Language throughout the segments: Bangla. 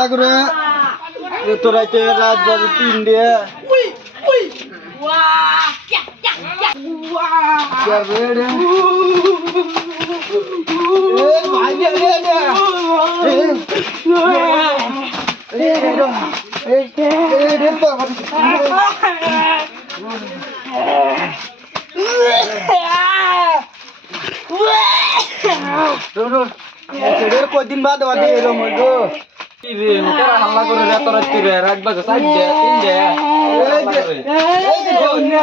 হাল্লা করে এত রাতে রাত বাজে 3টে কদিন বাদ এলো মজো হাল্লা করে রাত রাত্রি রাত বাজে 4টে 3টে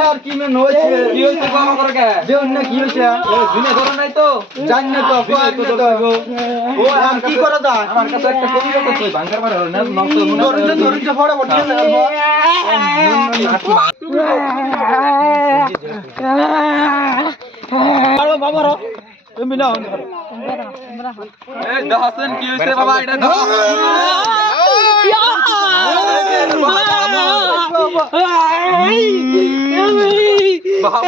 আর কি মেন হয়েছে কি হয়েছে বাবা করে কে দেউন না কি হয়েছে দিনে করে নাই তো জানি না তো ও আর কি করে দা আমার কাছে একটা কবিতা তো ভাঙার মারে না নষ্ট ধরুন যে ফড়া বটিয়ে লাগবো আরে বাবা রে তুমি না এই দাসন কি হইছে বাবা এটা দাও বাবা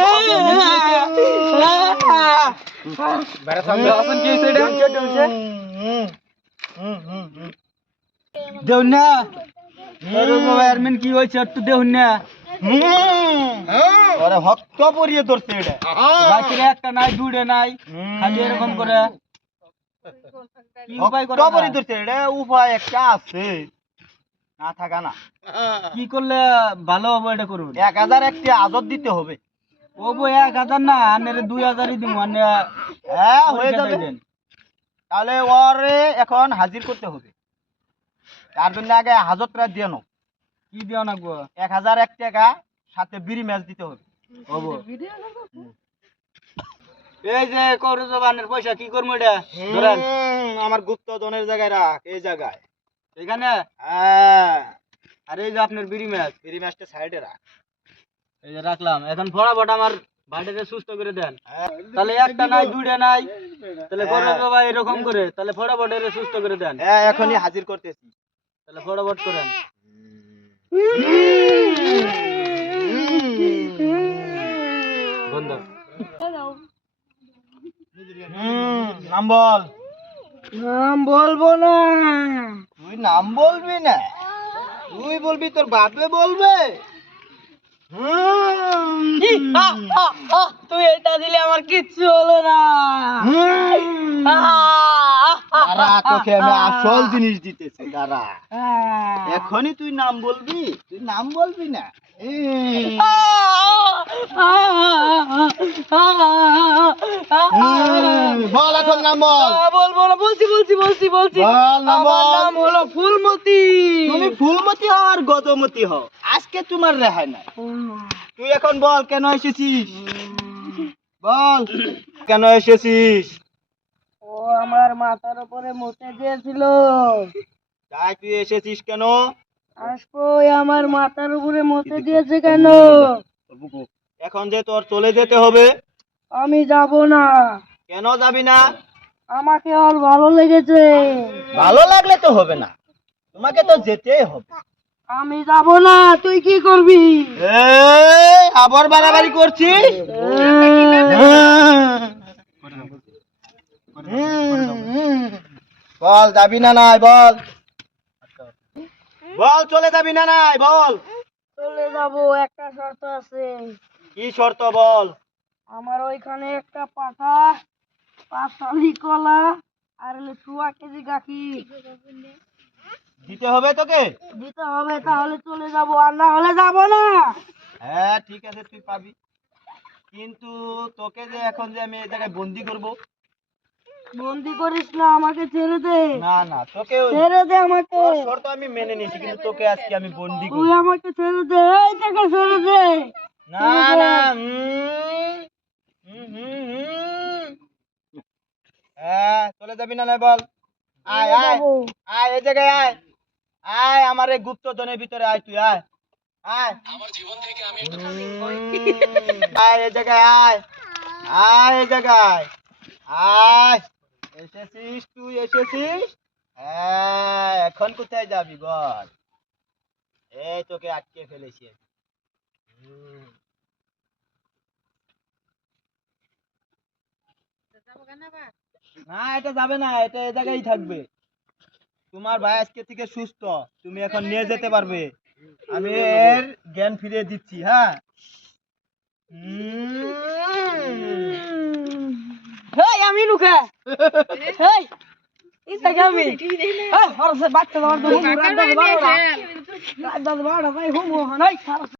দাসন কি হইছে এটা দেউ না আরে বাবা এরমেন কি হইছে একটু দেউ না আরে হক্ত পরিয়ে ধরছে এটা রাত্রে একটা নাই দুইটা নাই খালি এরকম করে কি উপায় করে হক্ত পরিয়ে ধরছে এটা উপায় একটা আছে না থাকা না কি করলে ভালো হবে এটা করুন 1000 একটি আজত দিতে হবে ও বই 1000 না আনেরে 2000ই দিমু আনে হ্যাঁ হয়ে যাবে তাহলে ওরে এখন হাজির করতে হবে তার জন্য আগে হাজতরা দিয়ে নাও কি দিও না গো 1001 টাকা সাথে বিড়ি ম্যাচ দিতে হবে ওবো এই যে করজবানের পয়সা কি করব এটা ধরেন আমার গুপ্ত ধনের জায়গায় রাখ এই জায়গায় এখানে হ্যাঁ আর এই যে আপনার বিড়ি ম্যাচটা সাইডে রাখ এই যে রাখলাম এখন ফটাফট আমার বাড়িতে সুস্থ করে দেন তাহলে একটা নাই দুইটা নাই তাহলে করজবা এরকম করে তাহলে ফটাফট এর সুস্থ করে দেন হ্যাঁ এখনই হাজির করতেছি তাহলে ফটাফট করেন বন্ধ নাম বল নাম বলবো না তুই নাম বলবি না তুই বলবি তোর বাপে বলবে তুই এটা দিলে আমার কিচ্ছু হলো না তোকে আমি আসল জিনিস দিতেছি দাঁড়া এখনই তুই নাম বলবি না বল এখন নাম বলবো না বলছি নাম হলো ফুলমতি তুমি ফুলমতি হও আর গজমতি হও আজকে তোমার রেহাই নাই তুই এখন বল কেন এসেছিস বল কেন এসেছিস ও আমার মাথার উপরে মুতে দিয়েছিল তাই তুই এসেছিস কেন আসবো আমার মাথার উপরে মুতে দিয়েছে কেন এখন যে তোর চলে যেতে হবে আমি যাব না কেন যাবি না আমাকে আর ভালো লেগেছে ভালো লাগলে তো হবে না তোমাকে তো যেতেই হবে আমি যাব না তুই কি করবি আবার বাড়াবাড়ি করছিস বল যাবি না নাই বল বল চলে যাবি না নাই বল চলে যাব একটা শর্ত আছে কি শর্ত বল আমার ওইখানে একটা পাঠা 5 কলা আর 2 কেজি গাখীর দিতে হবে তোকে দিতে হবে তাহলে চলে যাব আর না হলে যাব না হ্যাঁ ঠিক আছে তুই পাবি কিন্তু তোকে যে এখন যে আমি এই জায়গায় বন্দি করব বন্দি করিস না আমাকে ছেড়ে দে না তোকে ছেড়ে দে আমাকে শর্ত আমি মেনে নিয়েছি কিন্তু তোকে আজকে আমি বন্দি করব তুই আমাকে ছেড়ে দে এই টাকা ছেড়ে দে না হ্যাঁ চলে যাবি না বল আয় আয় আয় এই জায়গায় আয় আয় আমার এই গুপ্ত ধনের ভিতরে আয় তুই আয় আয় আমার জীবন থেকে আমি একটু আয় এই জায়গায় আয় আয় এই জায়গায় আয় এসেছিস হ্যাঁ এখন কোথায় যাবি বল এই তোকে আটকে ফেলেছি না এটা যাবে না এটা এই জায়গায় থাকবে তোমার ভাই আজকে থেকে সুস্থ, তুমি এখন নিয়ে যেতে পারবে। আমি এর জ্ঞান ফিরিয়ে দিচ্ছি। হ্যাঁ, আমি নুকা আমি বাচ্চা